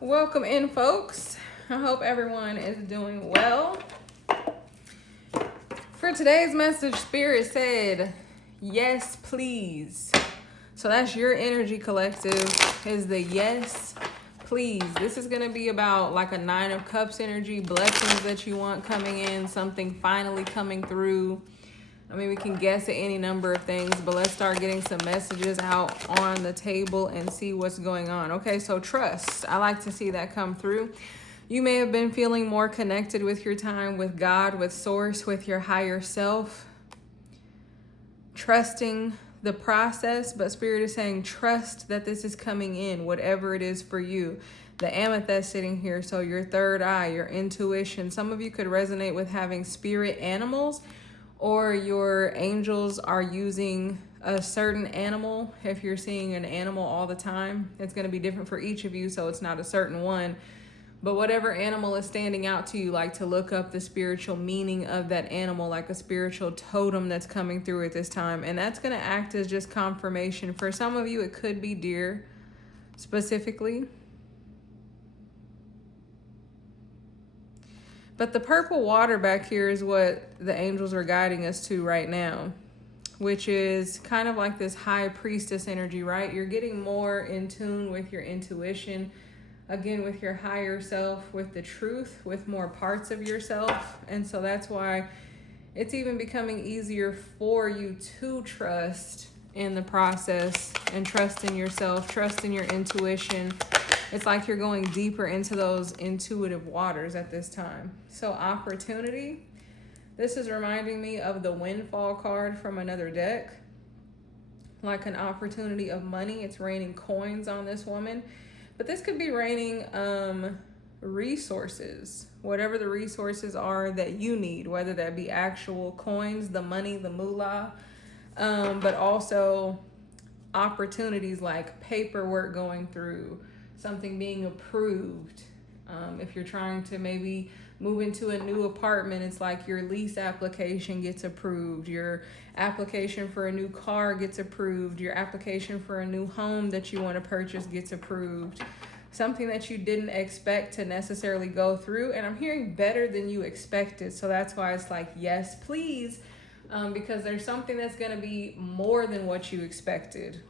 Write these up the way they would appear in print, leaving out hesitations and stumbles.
Welcome in, folks. I hope everyone is doing well. For today's message, Spirit said, yes, please. So that's your energy collective, is the yes, please. This is going to be about like a 9 of Cups energy, blessings that you want coming in, something finally coming through. I mean, we can guess at any number of things, but let's start getting some messages out on the table and see what's going on. Okay, so trust. I like to see that come through. You may have been feeling more connected with your time with God, with Source, with your higher self. Trusting the process, but Spirit is saying trust that this is coming in, whatever it is for you. The amethyst sitting here, so your third eye, your intuition. Some of you could resonate with having spirit animals, or your angels are using a certain animal. If you're seeing an animal all the time, it's going to be different for each of you, so it's not a certain one. But whatever animal is standing out to you, like to look up the spiritual meaning of that animal, like a spiritual totem that's coming through at this time. And that's going to act as just confirmation. For some of you, it could be deer specifically. But the purple water back here is what the angels are guiding us to right now, which is kind of like this high priestess energy, right? You're getting more in tune with your intuition, again, with your higher self, with the truth, with more parts of yourself. And so that's why it's even becoming easier for you to trust in the process and trust in yourself, trust in your intuition. It's like you're going deeper into those intuitive waters at this time. So opportunity, this is reminding me of the windfall card from another deck, like an opportunity of money. It's raining coins on this woman, but this could be raining resources, whatever the resources are that you need, whether that be actual coins, the money, the moolah, but also opportunities like paperwork going through, something being approved. If you're trying to maybe move into a new apartment, it's like your lease application gets approved, your application for a new car gets approved, your application for a new home that you want to purchase gets approved. Something that you didn't expect to necessarily go through. And I'm hearing better than you expected. So that's why it's like, yes, please, because there's something that's going to be more than what you expected.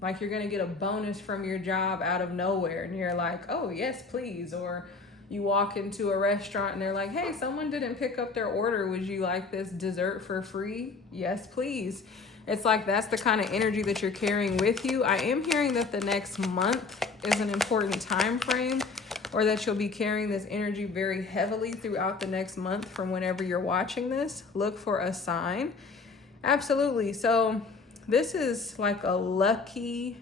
Like you're going to get a bonus from your job out of nowhere. And you're like, oh, yes, please. Or you walk into a restaurant and they're like, hey, someone didn't pick up their order. Would you like this dessert for free? Yes, please. It's like that's the kind of energy that you're carrying with you. I am hearing that the next month is an important time frame, or that you'll be carrying this energy very heavily throughout the next month from whenever you're watching this. Look for a sign. Absolutely. So this is like a luck thing,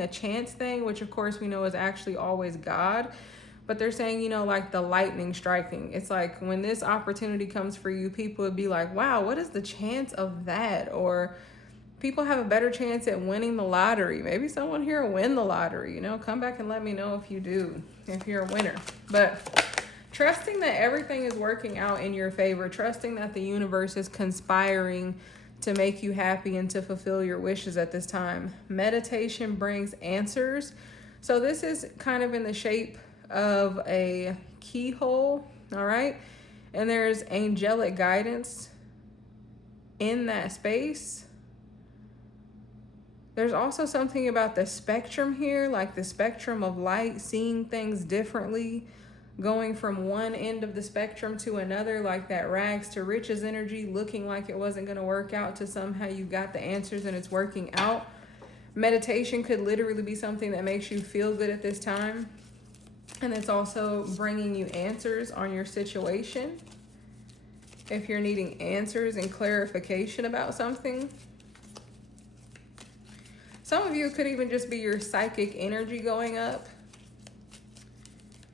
a chance thing, which of course we know is actually always God. But they're saying, like the lightning striking. It's like when this opportunity comes for you, people would be like, wow, what is the chance of that? Or people have a better chance at winning the lottery. Maybe someone here will win the lottery. Come back and let me know if you do, if you're a winner. But trusting that everything is working out in your favor, trusting that the universe is conspiring to make you happy and to fulfill your wishes at this time. Meditation brings answers. So this is kind of in the shape of a keyhole, all right? And there's angelic guidance in that space. There's also something about the spectrum here, like the spectrum of light, seeing things differently, going from one end of the spectrum to another, like that rags to riches energy, looking like it wasn't going to work out to somehow you got the answers and it's working out. Meditation could literally be something that makes you feel good at this time. And it's also bringing you answers on your situation. If you're needing answers and clarification about something. Some of you could even just be your psychic energy going up.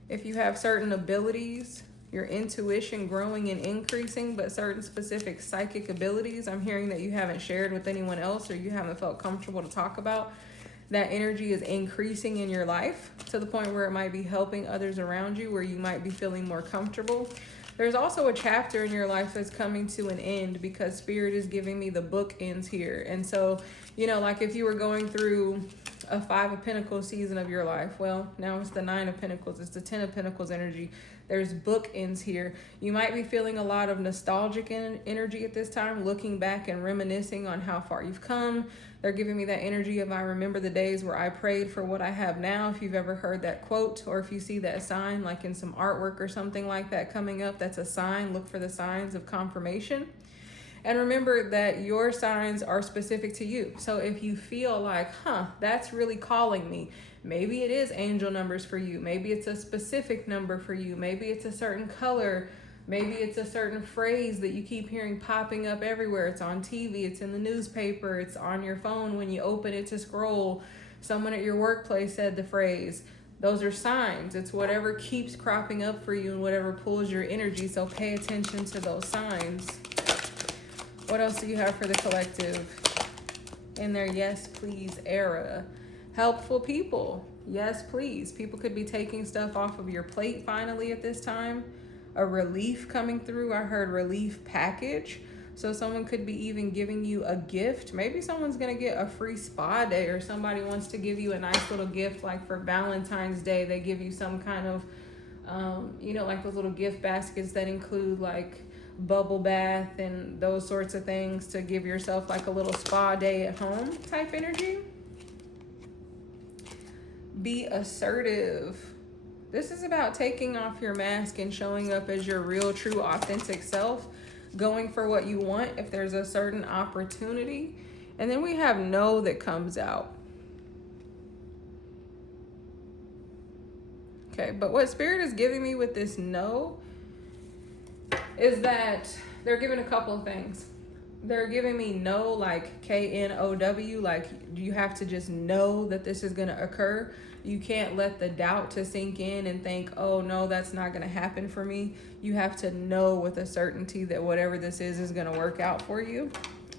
If you have certain abilities, your intuition growing and increasing, but certain specific psychic abilities, I'm hearing that you haven't shared with anyone else or you haven't felt comfortable to talk about, that energy is increasing in your life to the point where it might be helping others around you, where you might be feeling more comfortable. There's also a chapter in your life that's coming to an end because Spirit is giving me the book ends here. And so, like if you were going through a Five of Pentacles season of your life. Well, now it's the Nine of Pentacles. It's the Ten of Pentacles energy. There's bookends here. You might be feeling a lot of nostalgic energy at this time, looking back and reminiscing on how far you've come. They're giving me that energy of I remember the days where I prayed for what I have now. If you've ever heard that quote, or if you see that sign like in some artwork or something like that coming up, that's a sign. Look for the signs of confirmation. And remember that your signs are specific to you. So if you feel like, that's really calling me, maybe it is angel numbers for you. Maybe it's a specific number for you. Maybe it's a certain color. Maybe it's a certain phrase that you keep hearing popping up everywhere. It's on TV, it's in the newspaper, it's on your phone when you open it to scroll. Someone at your workplace said the phrase. Those are signs. It's whatever keeps cropping up for you and whatever pulls your energy. So pay attention to those signs. What else do you have for the collective in their yes, please era? Helpful people. Yes, please. People could be taking stuff off of your plate finally at this time. A relief coming through. I heard relief package. So someone could be even giving you a gift. Maybe someone's going to get a free spa day, or somebody wants to give you a nice little gift like for Valentine's Day. They give you some kind of, like those little gift baskets that include like bubble bath and those sorts of things to give yourself like a little spa day at home type energy. Be assertive. This is about taking off your mask and showing up as your real, true, authentic self, going for what you want if there's a certain opportunity. And then we have no that comes out. Okay, but what Spirit is giving me with this no is that they're giving a couple of things. They're giving me no, like KNOW, like you have to just know that this is going to occur. You can't let the doubt to sink in and think, oh no, that's not going to happen for me. You have to know with a certainty that whatever this is going to work out for you.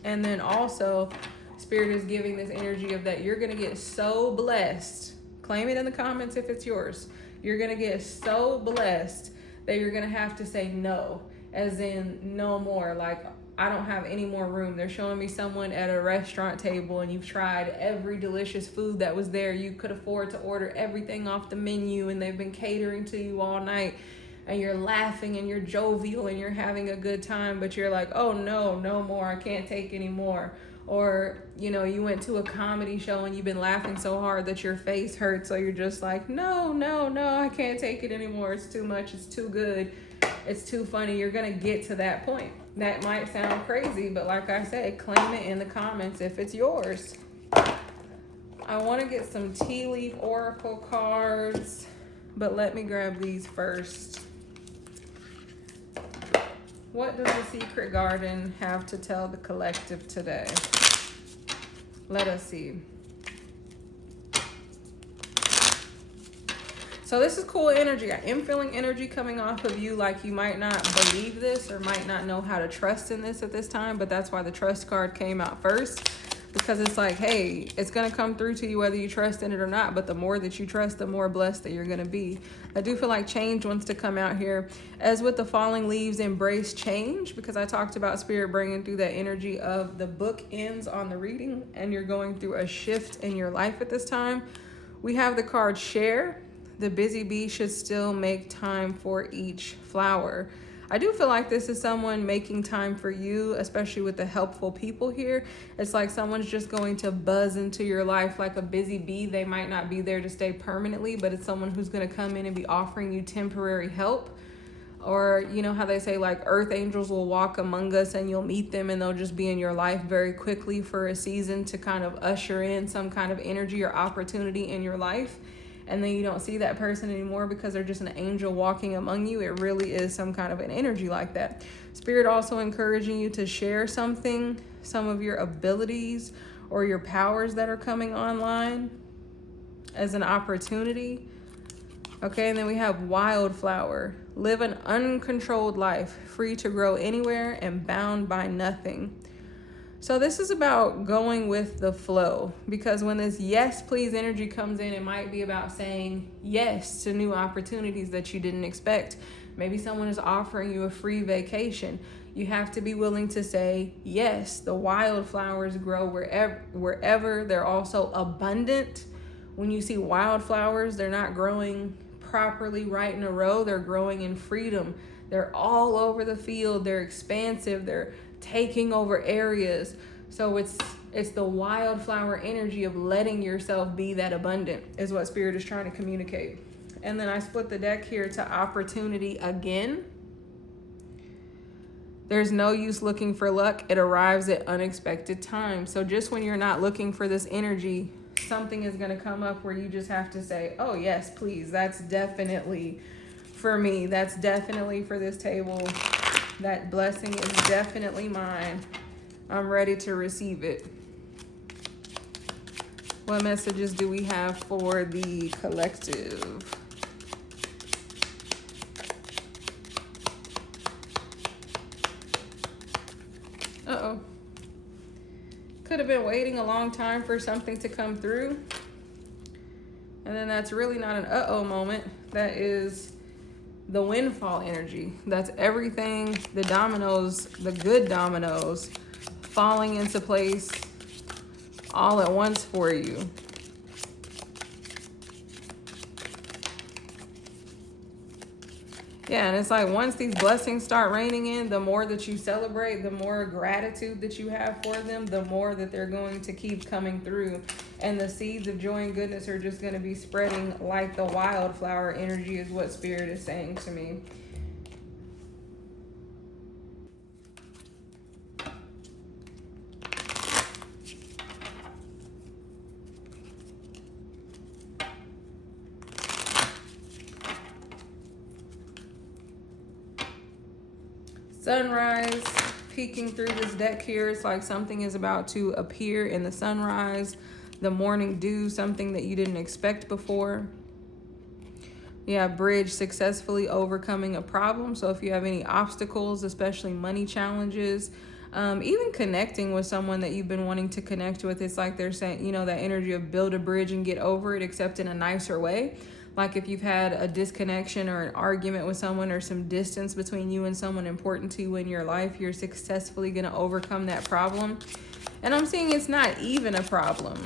And then also, Spirit is giving this energy of that you're going to get so blessed. Claim it in the comments if it's yours. You're going to get so blessed that you're going to have to say no. As in no more, like I don't have any more room. They're showing me someone at a restaurant table and you've tried every delicious food that was there. You could afford to order everything off the menu and they've been catering to you all night and you're laughing and you're jovial and you're having a good time, but you're like, oh no, no more. I can't take any more. Or, you went to a comedy show and you've been laughing so hard that your face hurts. So you're just like, no, I can't take it anymore. It's too much. It's too good. It's too funny. You're going to get to that point. That might sound crazy, but like I said, claim it in the comments if it's yours. I want to get some tea leaf oracle cards, but let me grab these first. What does the Secret Garden have to tell the collective today? Let us see. So this is cool energy. I am feeling energy coming off of you, like you might not believe this or might not know how to trust in this at this time, but that's why the trust card came out first, because it's like, hey, it's going to come through to you whether you trust in it or not, but the more that you trust, the more blessed that you're going to be. I do feel like change wants to come out here. As with the falling leaves, embrace change, because I talked about Spirit bringing through that energy of the book ends on the reading and you're going through a shift in your life at this time. We have the card share. The busy bee should still make time for each flower. I do feel like this is someone making time for you, especially with the helpful people here. It's like someone's just going to buzz into your life like a busy bee. They might not be there to stay permanently, but it's someone who's going to come in and be offering you temporary help. Or, how they say like earth angels will walk among us and you'll meet them and they'll just be in your life very quickly for a season to kind of usher in some kind of energy or opportunity in your life. And then you don't see that person anymore because they're just an angel walking among you. It really is some kind of an energy like that. Spirit also encouraging you to share something, some of your abilities or your powers that are coming online as an opportunity. Okay, and then we have wildflower. Live an uncontrolled life, free to grow anywhere and bound by nothing. So this is about going with the flow, because when this yes, please energy comes in, it might be about saying yes to new opportunities that you didn't expect. Maybe someone is offering you a free vacation. You have to be willing to say yes. The wildflowers grow wherever. They're also abundant. When you see wildflowers, they're not growing properly right in a row. They're growing in freedom. They're all over the field. They're expansive. They're taking over areas. So it's the wildflower energy of letting yourself be that abundant is what Spirit is trying to communicate. And then I split the deck here to opportunity again. There's no use looking for luck. It arrives at unexpected times. So just when you're not looking for this energy, something is going to come up where you just have to say, oh, yes, please. That's definitely for me. That's definitely for this table. That blessing is definitely mine. I'm ready to receive it. What messages do we have for the collective? Uh-oh. Could have been waiting a long time for something to come through. And then that's really not an uh-oh moment. That is the windfall energy. That's everything, the dominoes, the good dominoes, falling into place all at once for you. Yeah, and it's like once these blessings start raining in, the more that you celebrate, the more gratitude that you have for them, the more that they're going to keep coming through. And the seeds of joy and goodness are just going to be spreading like the wildflower energy is what Spirit is saying to me. Sunrise, peeking through this deck here. It's like something is about to appear in the sunrise. The morning dew, something that you didn't expect before. Yeah, bridge, successfully overcoming a problem. So if you have any obstacles, especially money challenges, even connecting with someone that you've been wanting to connect with, it's like they're saying, you know, that energy of build a bridge and get over it, except in a nicer way. Like if you've had a disconnection or an argument with someone or some distance between you and someone important to you in your life, you're successfully going to overcome that problem. And I'm seeing it's not even a problem.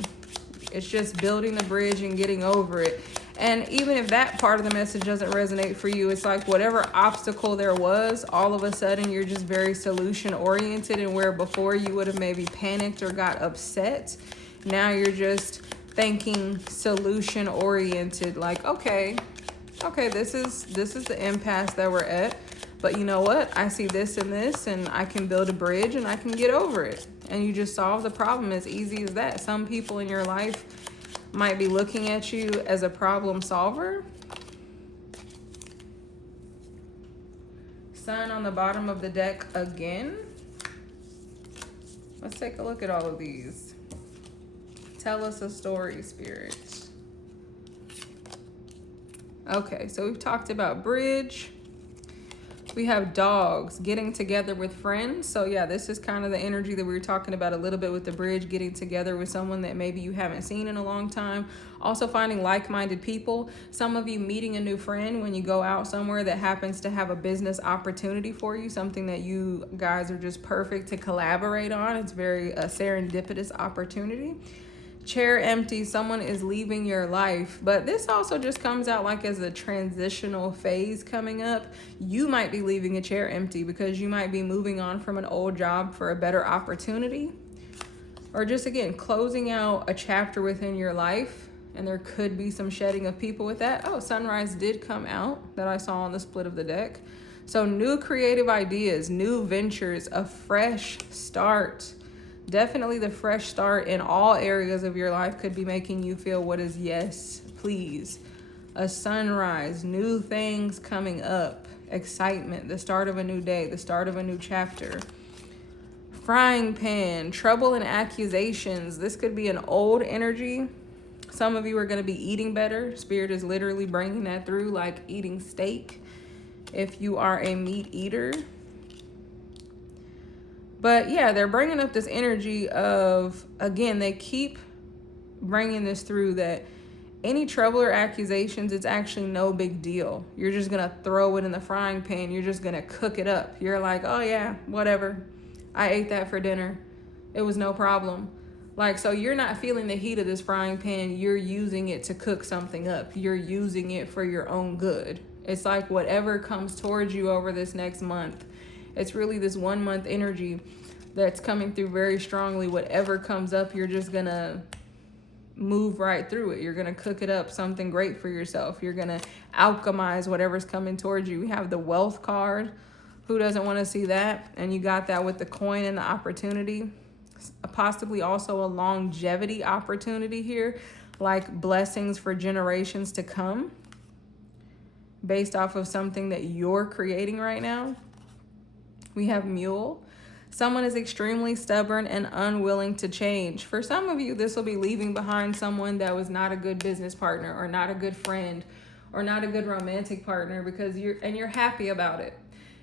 It's just building the bridge and getting over it. And even if that part of the message doesn't resonate for you, it's like whatever obstacle there was, all of a sudden you're just very solution oriented, and where before you would have maybe panicked or got upset, now you're just thinking solution oriented, like, okay, this is the impasse that we're at, but you know what? I see this and this, and I can build a bridge and I can get over it. And you just solve the problem as easy as that. Some people in your life might be looking at you as a problem solver. Sun on the bottom of the deck again. Let's take a look at all of these. Tell us a story, Spirit. Okay, so we've talked about bridge. We have dogs, getting together with friends. So yeah, this is kind of the energy that we were talking about a little bit with the bridge, getting together with someone that maybe you haven't seen in a long time. Also finding like-minded people. Some of you meeting a new friend when you go out somewhere that happens to have a business opportunity for you, something that you guys are just perfect to collaborate on. It's very a serendipitous opportunity. Chair empty, someone is leaving your life, but this also just comes out like as a transitional phase coming up. You might be leaving a chair empty because you might be moving on from an old job for a better opportunity, or just again closing out a chapter within your life, and there could be some shedding of people with that. Oh, sunrise did come out that I saw on the split of the deck. So new creative ideas, new ventures, a fresh start. Definitely the fresh start in all areas of your life could be making you feel what is yes, please. A sunrise, new things coming up, excitement, the start of a new day, the start of a new chapter. Frying pan, trouble and accusations. This could be an old energy. Some of you are going to be eating better. Spirit is literally bringing that through, like eating steak if you are a meat eater. But yeah, they're bringing up this energy of, again, they keep bringing this through that any trouble or accusations, it's actually no big deal. You're just going to throw it in the frying pan. You're just going to cook it up. You're like, oh yeah, whatever. I ate that for dinner. It was no problem. Like, so you're not feeling the heat of this frying pan. You're using it to cook something up. You're using it for your own good. It's like whatever comes towards you over this next month. It's really this 1 month energy that's coming through very strongly. Whatever comes up, you're just going to move right through it. You're going to cook it up, something great for yourself. You're going to alchemize whatever's coming towards you. We have the wealth card. Who doesn't want to see that? And you got that with the coin and the opportunity. Possibly also a longevity opportunity here, like blessings for generations to come based off of something that you're creating right now. We have mule. Someone is extremely stubborn and unwilling to change. For some of you, this will be leaving behind someone that was not a good business partner or not a good friend or not a good romantic partner, because you're happy about it.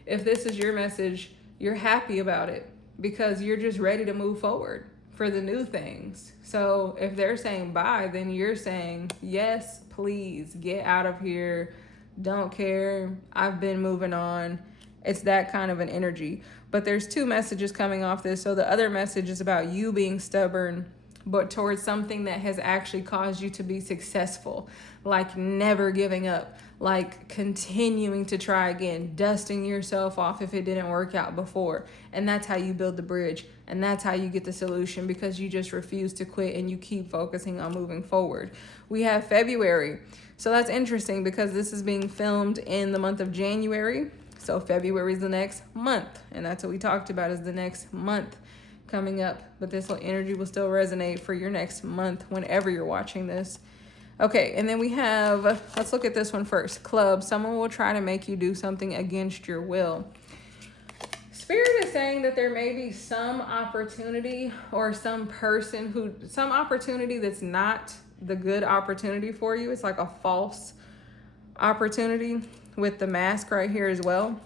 If this is your message, you're happy about it because you're just ready to move forward for the new things. So if they're saying bye, then you're saying, yes, please get out of here. Don't care. I've been moving on. It's that kind of an energy. But there's two messages coming off this. So the other message is about you being stubborn, but towards something that has actually caused you to be successful, like never giving up, like continuing to try again, dusting yourself off if it didn't work out before. And that's how you build the bridge. And that's how you get the solution, because you just refuse to quit and you keep focusing on moving forward. We have February. So that's interesting because this is being filmed in the month of January. So February is the next month. And that's what we talked about, is the next month coming up. But this energy will still resonate for your next month whenever you're watching this. Okay, and then we have, let's look at this one first. Club. Someone will try to make you do something against your will. Spirit is saying that there may be some opportunity or some opportunity that's not the good opportunity for you. It's like a false opportunity with the mask right here as well.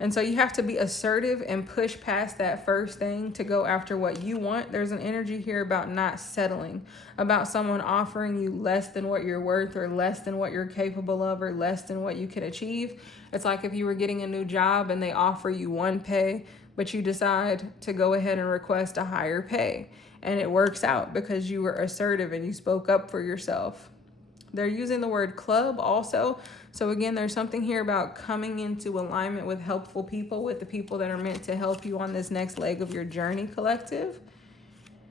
And so you have to be assertive and push past that first thing to go after what you want. There's an energy here about not settling, about someone offering you less than what you're worth or less than what you're capable of or less than what you can achieve. It's like if you were getting a new job and they offer you one pay, but you decide to go ahead and request a higher pay. And it works out because you were assertive and you spoke up for yourself. They're using the word club also. So again, there's something here about coming into alignment with helpful people, with the people that are meant to help you on this next leg of your journey, collective.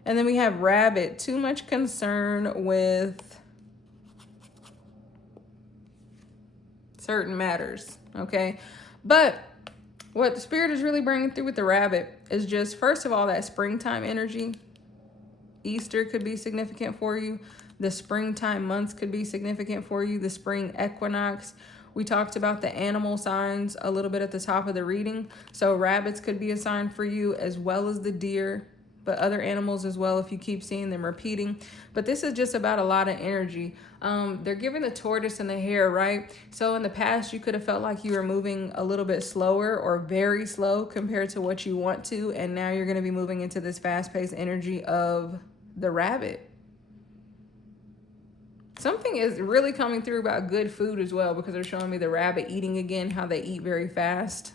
And then we have rabbit. Too much concern with certain matters, okay? But what the spirit is really bringing through with the rabbit is just, first of all, that springtime energy. Easter could be significant for you. The springtime months could be significant for you. The spring equinox. We talked about the animal signs a little bit at the top of the reading. So rabbits could be a sign for you, as well as the deer, but other animals as well if you keep seeing them repeating. But this is just about a lot of energy. They're giving the tortoise and the hare, right? So in the past, you could have felt like you were moving a little bit slower or very slow compared to what you want to. And now you're going to be moving into this fast-paced energy of the rabbit. Something is really coming through about good food as well, because they're showing me the rabbit eating again, how they eat very fast.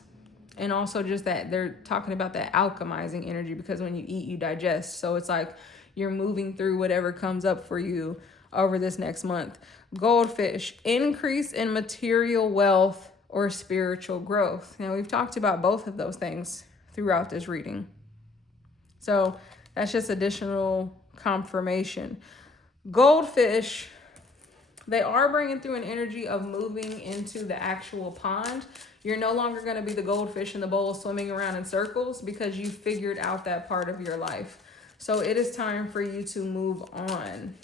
And also just that they're talking about that alchemizing energy, because when you eat, you digest. So it's like you're moving through whatever comes up for you over this next month. Goldfish, increase in material wealth or spiritual growth. Now, we've talked about both of those things throughout this reading. So that's just additional confirmation. Goldfish, they are bringing through an energy of moving into the actual pond. You're no longer going to be the goldfish in the bowl swimming around in circles, because you figured out that part of your life. So it is time for you to move on.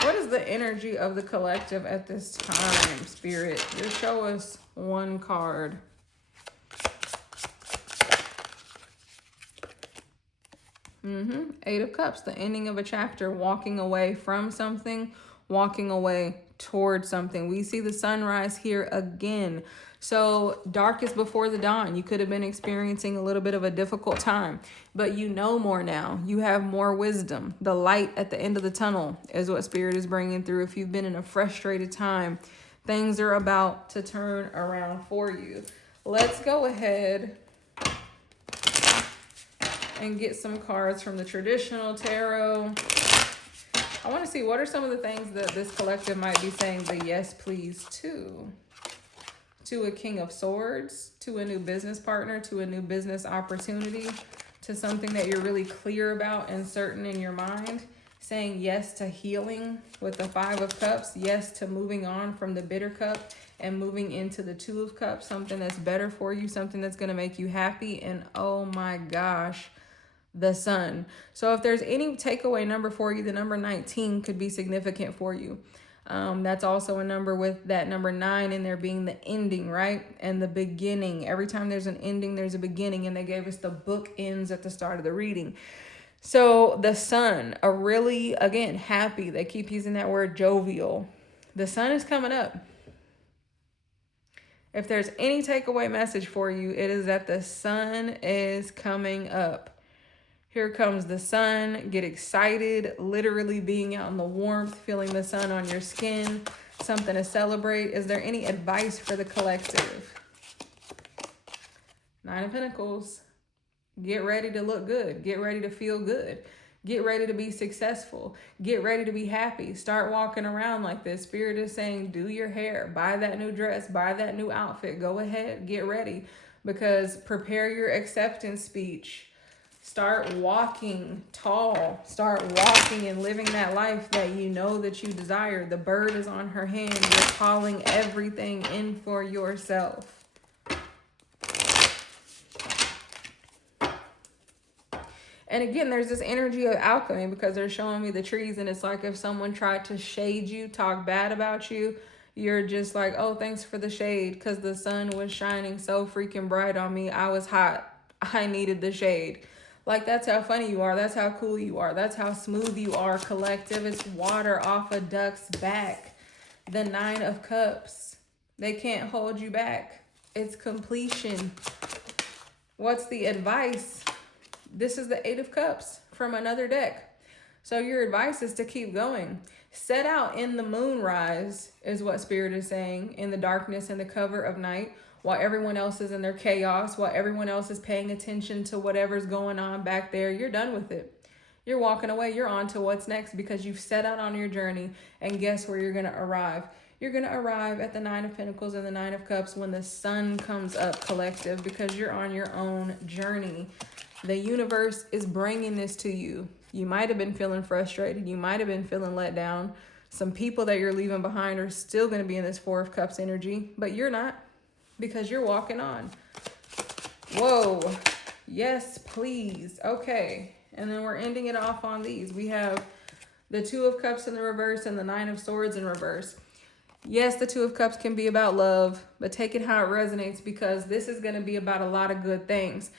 What is the energy of the collective at this time, Spirit? Just show us one card. Eight of Cups, the ending of a chapter, walking away from something, walking away towards something. We see the sunrise here again. So dark is before the dawn. You could have been experiencing a little bit of a difficult time, but you know more now. You have more wisdom. The light at the end of the tunnel is what Spirit is bringing through. If you've been in a frustrated time, Things are about to turn around for you. Let's go ahead and get some cards from the traditional tarot. I want to see what are some of the things that this collective might be saying the yes please to. To a King of Swords, to a new business partner, to a new business opportunity, to something that you're really clear about and certain in your mind. Saying yes to healing with the Five of Cups. Yes to moving on from the bitter cup and moving into the Two of Cups. Something that's better for you, something that's going to make you happy. And oh my gosh, the Sun. So if there's any takeaway number for you, the number 19 could be significant for you. That's also a number with that number 9 in there being the ending, right? And the beginning. Every time there's an ending, there's a beginning. And they gave us the book ends at the start of the reading. So the Sun, a really, again, happy. They keep using that word jovial. The Sun is coming up. If there's any takeaway message for you, it is that the Sun is coming up. Here comes the Sun. Get excited. Literally being out in the warmth, feeling the sun on your skin. Something to celebrate. Is there any advice for the collective? 9 of Pentacles. Get ready to look good. Get ready to feel good. Get ready to be successful. Get ready to be happy. Start walking around like this. Spirit is saying, do your hair. Buy that new dress. Buy that new outfit. Go ahead. Get ready. Because prepare your acceptance speech. Start walking tall. Start walking and living that life that you know that you desire. The bird is on her hand. You're calling everything in for yourself. And again, there's this energy of alchemy because they're showing me the trees. And it's like if someone tried to shade you, talk bad about you, you're just like, oh, thanks for the shade because the sun was shining so freaking bright on me. I was hot. I needed the shade. Like, that's how funny you are. That's how cool you are. That's how smooth you are, collective. It's water off a duck's back. The 9 of Cups. They can't hold you back. It's completion. What's the advice? This is the 8 of Cups from another deck. So your advice is to keep going. Set out in the moonrise is what Spirit is saying. In the darkness and the cover of night. While everyone else is in their chaos, while everyone else is paying attention to whatever's going on back there, you're done with it. You're walking away. You're on to what's next because you've set out on your journey. And guess where you're going to arrive? You're going to arrive at the 9 of Pentacles and the 9 of Cups when the sun comes up, collective, because you're on your own journey. The universe is bringing this to you. You might have been feeling frustrated. You might have been feeling let down. Some people that you're leaving behind are still going to be in this 4 of Cups energy, but you're not. Because you're walking on. Whoa. Yes, please. Okay. And then we're ending it off on these. We have the 2 of Cups in the reverse and the 9 of Swords in reverse. Yes, the 2 of Cups can be about love, but take it how it resonates because this is going to be about a lot of good things.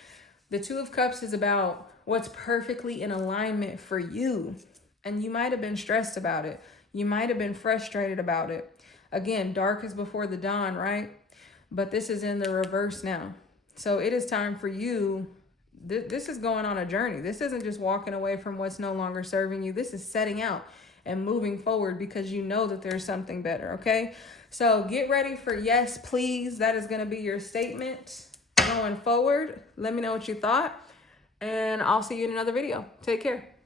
The 2 of Cups is about what's perfectly in alignment for you. And you might have been stressed about it. You might have been frustrated about it. Again, dark is before the dawn, right? But this is in the reverse now. So it is time for you. This is going on a journey. This isn't just walking away from what's no longer serving you. This is setting out and moving forward because you know that there's something better, okay? So get ready for yes, please. That is going to be your statement going forward. Let me know what you thought. And I'll see you in another video. Take care.